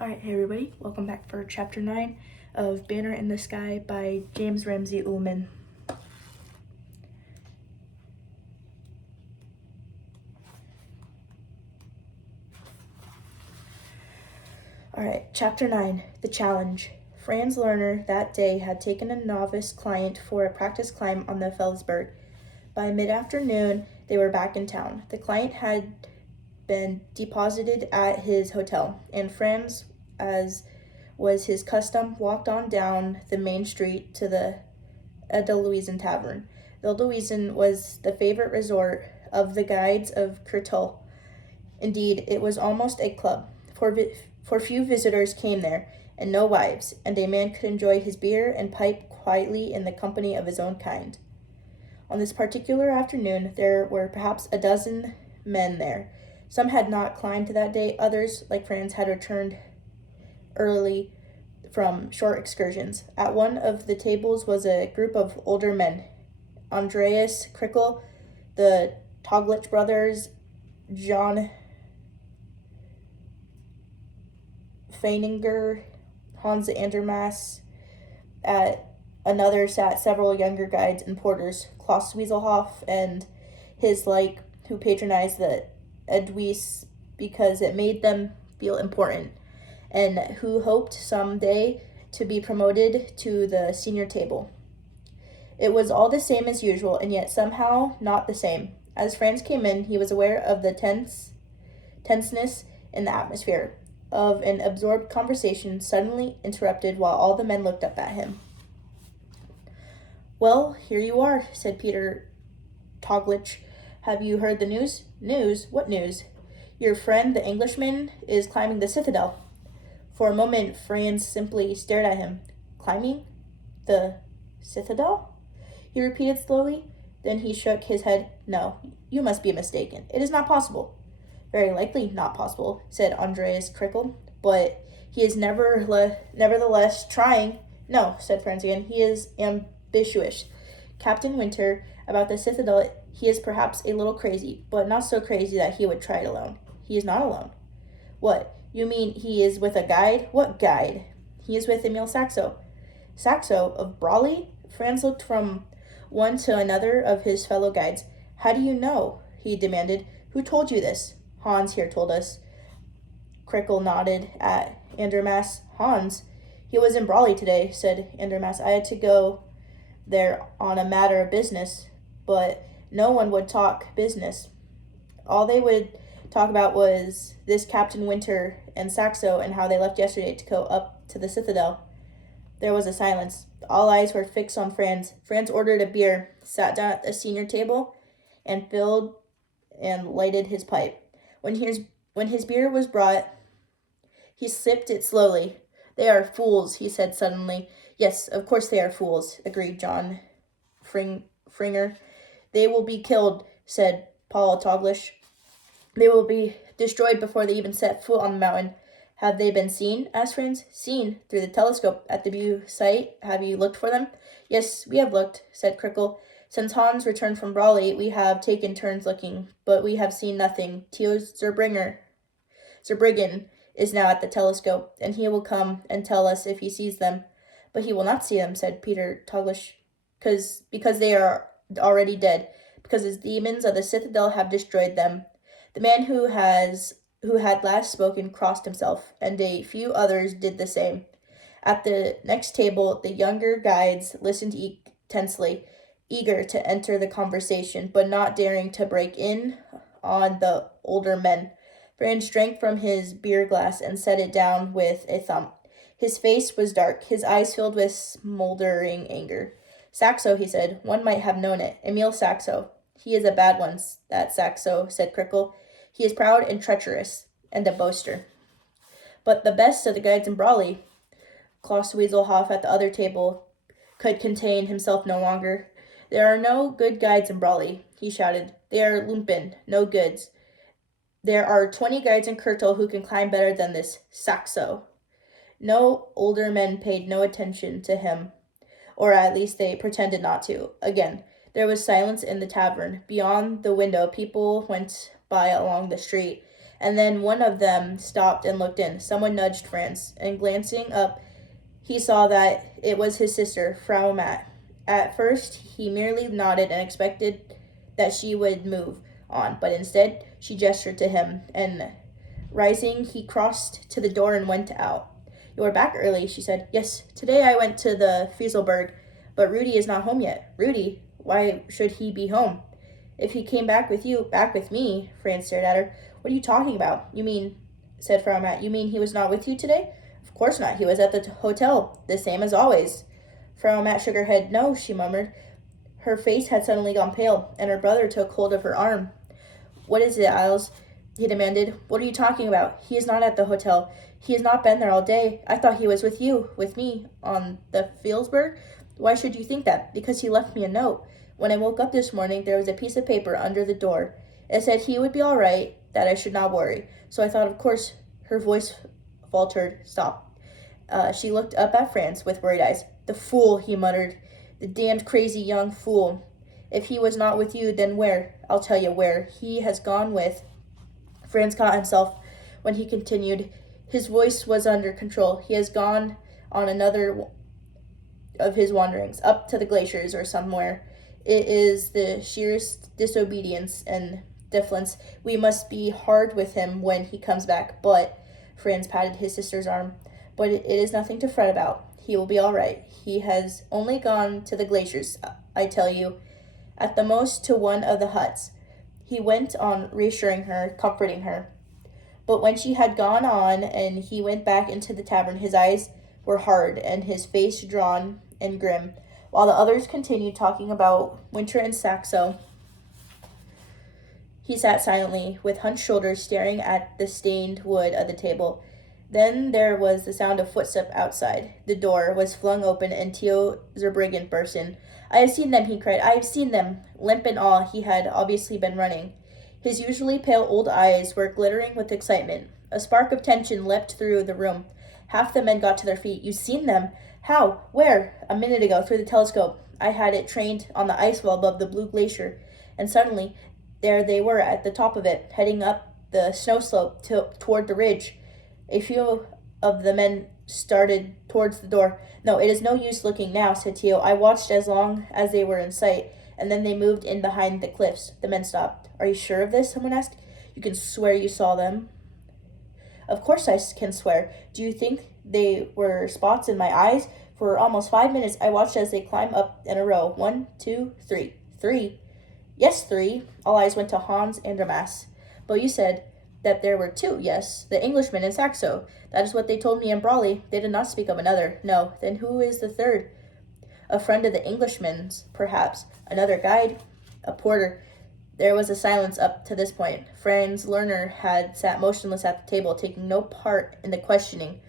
Alright, hey everybody, welcome back for Chapter 9 of Banner in the Sky by James Ramsey Ullman. Alright, Chapter 9, The Challenge. Franz Lerner that day had taken a novice client for a practice climb on the Felsberg. By mid-afternoon, they were back in town. The client had been deposited at his hotel, and Franz, as was his custom, walked on down the main street to the Edelweissen Tavern. The Edelweissen was the favorite resort of the guides of Kurtull. Indeed, it was almost a club, for few visitors came there, and no wives, and a man could enjoy his beer and pipe quietly in the company of his own kind. On this particular afternoon, there were perhaps a dozen men there. Some had not climbed that day, others, like Franz, had returned early from short excursions. At one of the tables was a group of older men. Andreas Krickel, the Toglich brothers, John Feininger, Hans Andermass. At another sat several younger guides and porters, Klaus Wieselhoff and his like, who patronized the Edwies because it made them feel important, and who hoped some day to be promoted to the senior table. It was all the same as usual, and yet somehow not the same. As Franz came in, he was aware of the tenseness in the atmosphere, of an absorbed conversation suddenly interrupted while all the men looked up at him. "Well, here you are," said Peter Toglich. "Have you heard the news?" "News? What news?" "Your friend, the Englishman, is climbing the citadel." For a moment, Franz simply stared at him. "Climbing the citadel?" he repeated slowly. Then he shook his head. "No, you must be mistaken. It is not possible." "Very likely not possible," said Andreas Krickel, "but he is nevertheless trying." "No," said Franz again, "he is ambitious. Captain Winter, about the citadel, he is perhaps a little crazy, but not so crazy that he would try it alone." "He is not alone." "What, you mean he is with a guide?" "What guide?" "He is with Emil Saxo." "Saxo, of Brawley?" Franz looked from one to another of his fellow guides. "How do you know?" he demanded. "Who told you this?" "Hans here told us." Krickel nodded at Andermass. "Hans? He was in Brawley today," said Andermass. "I had to go there on a matter of business." But no one would talk business. All they would talk about was this Captain Winter and Saxo, and how they left yesterday to go up to the citadel. There was a silence. All eyes were fixed on Franz. Franz ordered a beer, sat down at the senior table, and filled and lighted his pipe. When his beer was brought, he sipped it slowly. "They are fools," he said suddenly. "Yes, of course they are fools," agreed John Fringer. "They will be killed," said Paul Toglich. "They will be destroyed before they even set foot on the mountain." "Have they been seen?" asked Franz. "Seen? Through the telescope at the View site. Have you looked for them?" "Yes, we have looked," said Krickel. "Since Hans returned from Brawley, we have taken turns looking, but we have seen nothing. Theo Zerbriggen is now at the telescope, and he will come and tell us if he sees them." "But he will not see them," said Peter Toglich, because they are already dead, because the demons of the citadel have destroyed them." The man who had last spoken crossed himself, and a few others did the same. At the next table, the younger guides listened tensely, eager to enter the conversation, but not daring to break in on the older men. Franz drank from his beer glass and set it down with a thump. His face was dark, his eyes filled with smoldering anger. "Saxo," he said. "One might have known it. Emil Saxo." "He is a bad one, that Saxo," said Krickel. "He is proud and treacherous, and a boaster." "But the best of the guides in Brawley," Klaus Wieselhoff at the other table could contain himself no longer. "There are no good guides in Brawley," he shouted. "They are lumpen, no goods. There are 20 guides in Kurtull who can climb better than this Saxo." No older men paid no attention to him, or at least they pretended not to. Again, there was silence in the tavern. Beyond the window, people went by along the street, And then one of them stopped and looked in. Someone nudged Franz, and glancing up, he saw that it was his sister, Frau Matt. At first, he merely nodded and expected that she would move on, but instead, she gestured to him, and rising, he crossed to the door and went out. You are back early, she said. Yes, today I went to the Fieselberg, but Rudy is not home yet. Rudy? Why should he be home? If he came back with you, back with me, Franz stared at her. What are you talking about? You mean, said Frau Matt, you mean he was not with you today? Of course not. He was at the hotel, the same as always. Frau Matt shook her head. No, she murmured. Her face had suddenly gone pale, and her brother took hold of her arm. What is it, Isles? He demanded. What are you talking about? He is not at the hotel. He has not been there all day. I thought he was with you, with me, on the Fieselberg. Why should you think that? Because he left me a note. When I woke up this morning, there was a piece of paper under the door. It said he would be all right, that I should not worry. So I thought, of course, her voice faltered. Stop. She looked up at Franz with worried eyes. The fool, he muttered. The damned crazy young fool. If he was not with you, then where? I'll tell you where. He has gone with... Franz caught himself when he continued. His voice was under control. He has gone on another of his wanderings, up to the glaciers or somewhere. It is the sheerest disobedience and defiance. We must be hard with him when he comes back. But, Franz patted his sister's arm, but it is nothing to fret about. He will be all right. He has only gone to the glaciers, I tell you, at the most to one of the huts. He went on reassuring her, comforting her. But when she had gone on and he went back into the tavern, his eyes were hard and his face drawn and grim, while the others continued talking about winter in Saxo. He sat silently, with hunched shoulders, staring at the stained wood of the table. Then there was the sound of footsteps outside. The door was flung open, and Theo Zerbriggen burst in. I have seen them, he cried. I have seen them. Limp and all, he had obviously been running. His usually pale old eyes were glittering with excitement. A spark of tension leapt through the room. Half the men got to their feet. You've seen them? How? Where? A minute ago, through the telescope. I had it trained on the ice wall above the Blue Glacier. And suddenly, there they were at the top of it, heading up the snow slope toward the ridge. A few of the men started towards the door. No, it is no use looking now, said Theo. I watched as long as they were in sight, and then they moved in behind the cliffs. The men stopped. Are you sure of this? Someone asked. You can swear you saw them. Of course I can swear. Do you think they were spots in my eyes? For almost 5 minutes I watched as they climbed up in a row. 1, 2, 3. 3? Yes, 3. All eyes went to Hans Andermass. But you said that there were 2, yes, the Englishman and Saxo. That is what they told me in Brawley. They did not speak of another. No, then who is the third? A friend of the Englishman's, perhaps. Another guide? A porter. There was a silence up to this point. Franz Lerner had sat motionless at the table, taking no part in the questioning.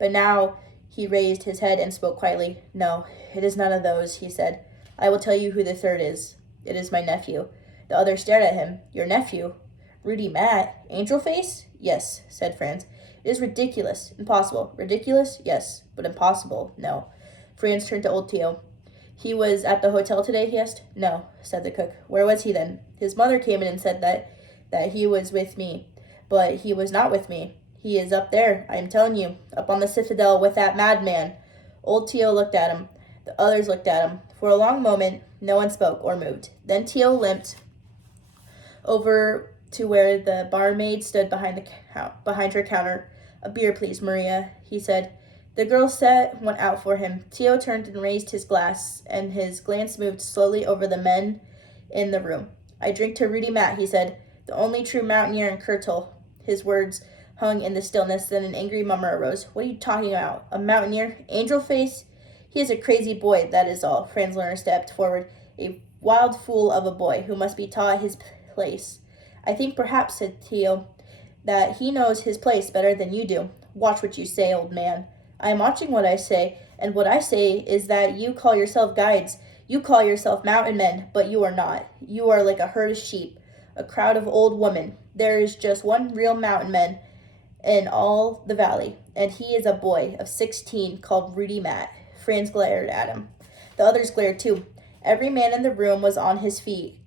But now he raised his head and spoke quietly. No, it is none of those, he said. I will tell you who the third is. It is my nephew. The other stared at him. Your nephew? Rudy Matt? Angel Face? Yes, said Franz. It is ridiculous. Impossible. Ridiculous? Yes, but impossible. No. Franz turned to old Theo. He was at the hotel today, he asked. No, said the cook. Where was he then? His mother came in and said that he was with me. But he was not with me. He is up there, I am telling you, up on the citadel with that madman. Old Theo looked at him. The others looked at him. For a long moment, no one spoke or moved. Then Theo limped over to where the barmaid stood behind her counter. A beer, please, Maria, he said. The girl set one out for him. Theo turned and raised his glass, and his glance moved slowly over the men in the room. I drink to Rudy Matt, he said, the only true mountaineer in Kurtul. His words hung in the stillness, then an angry murmur arose. What are you talking about? A mountaineer? Angel Face? He is a crazy boy, that is all. Franz Lerner stepped forward. A wild fool of a boy who must be taught his place. I think perhaps, said Theo, that he knows his place better than you do. Watch what you say, old man. I am watching what I say, and what I say is that you call yourself guides. You call yourself mountain men, but you are not. You are like a herd of sheep, a crowd of old women. There is just one real mountain man in all the valley, and he is a boy of 16 called Rudy Matt. Franz glared at him. The others glared too. Every man in the room was on his feet,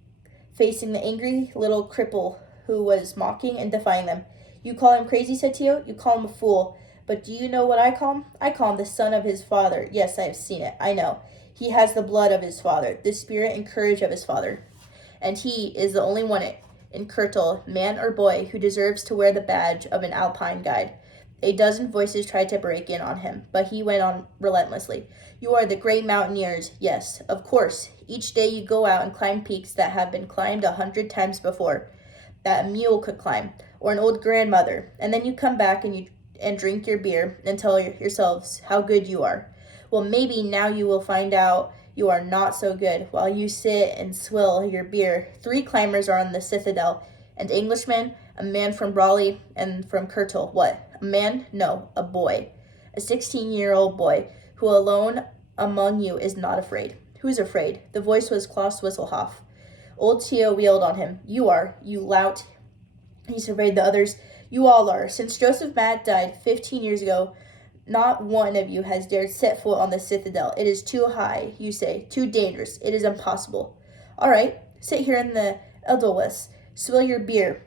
facing the angry little cripple who was mocking and defying them. You call him crazy, said Tio. You call him a fool. But do you know what I call him? I call him the son of his father. Yes, I have seen it. I know. He has the blood of his father, the spirit and courage of his father. And he is the only one in Kurtul, man or boy, who deserves to wear the badge of an Alpine guide. A dozen voices tried to break in on him, but he went on relentlessly. You are the great mountaineers. Yes, of course. Each day you go out and climb peaks that have been climbed 100 times before, that a mule could climb, or an old grandmother. And then you come back and drink your beer and tell yourselves how good you are. Well, maybe now you will find out you are not so good. While you sit and swill your beer, 3 climbers are on the citadel, an Englishman, a man from Brawley, and from Kurtul. What? A man? No, a boy. A 16-year-old boy, who alone among you is not afraid. Who's afraid? The voice was Klaus Wisselhoff. Old Tio wheeled on him. You are, you lout. He surveyed the others. You all are. Since Joseph Matt died 15 years ago, not one of you has dared set foot on the citadel. It is too high, you say, too dangerous. It is impossible. All right, sit here in the Edelweiss, swill your beer,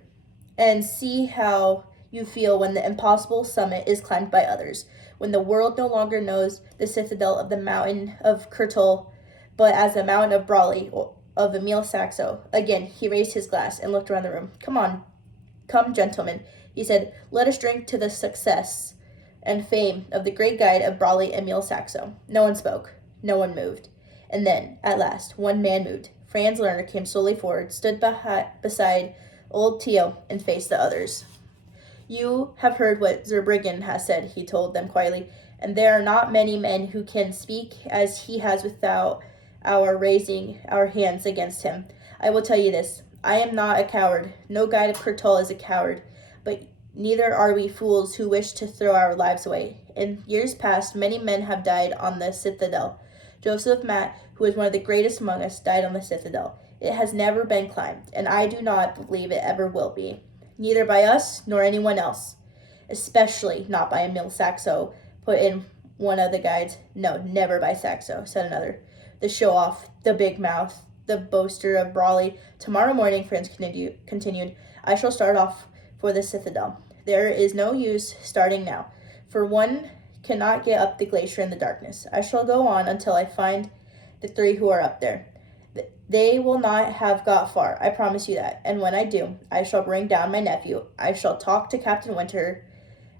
and see how you feel when the impossible summit is climbed by others, when the world no longer knows the citadel of the mountain of Kurtul, but as the mountain of Brawley, of Emil Saxo. Again, he raised his glass and looked around the room. Come, gentlemen, he said, let us drink to the success and fame of the great guide of Brawley, Emil Saxo. No one spoke. No one moved. And then, at last, one man moved. Franz Lerner came slowly forward, stood beside old Tio, and faced the others. You have heard what Zurbriggen has said, he told them quietly, and there are not many men who can speak as he has without our raising our hands against him. I will tell you this. I am not a coward. No guide of Kurtul is a coward, but neither are we fools who wish to throw our lives away. In years past, many men have died on the citadel. Joseph Matt, who is one of the greatest among us, died on the citadel. It has never been climbed, and I do not believe it ever will be. Neither by us nor anyone else. Especially not by Emil Saxo, put in one of the guides. No, never by Saxo, said another. The show-off, the big mouth, the boaster of Brawley. Tomorrow morning, Franz continued, I shall start off for the citadel. There is no use starting now, for one cannot get up the glacier in the darkness. I shall go on until I find the 3 who are up there. They will not have got far, I promise you that. And when I do, I shall bring down my nephew. I shall talk to Captain Winter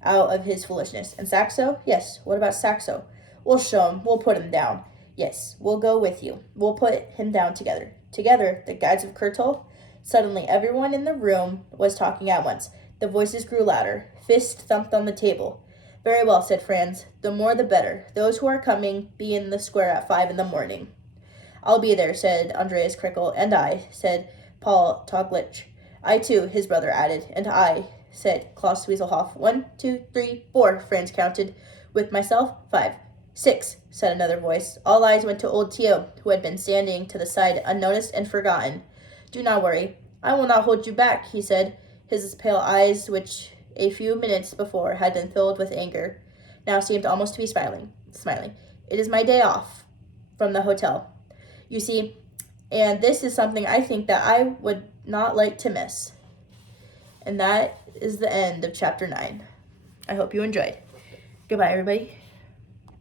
out of his foolishness. And Saxo? Yes, what about Saxo? We'll show him. We'll put him down. Yes, we'll go with you. We'll put him down together. Together, the guides of Kurtul? Suddenly, everyone in the room was talking at once. The voices grew louder. Fists thumped on the table. Very well, said Franz. The more the better. Those who are coming, be in the square at 5 a.m. I'll be there, said Andreas Krickel. And I, said Paul Toglich. I too, his brother added. And I, said Klaus Wieselhoff. 1, 2, 3, 4, Franz counted. With myself, 5. 6, said another voice. All eyes went to old Tio, who had been standing to the side, unnoticed and forgotten. Do not worry. I will not hold you back, he said. His pale eyes, which a few minutes before had been filled with anger, now seemed almost to be smiling. It is my day off from the hotel, you see, and this is something I think that I would not like to miss. And that is the end of chapter 9. I hope you enjoyed. Goodbye, everybody.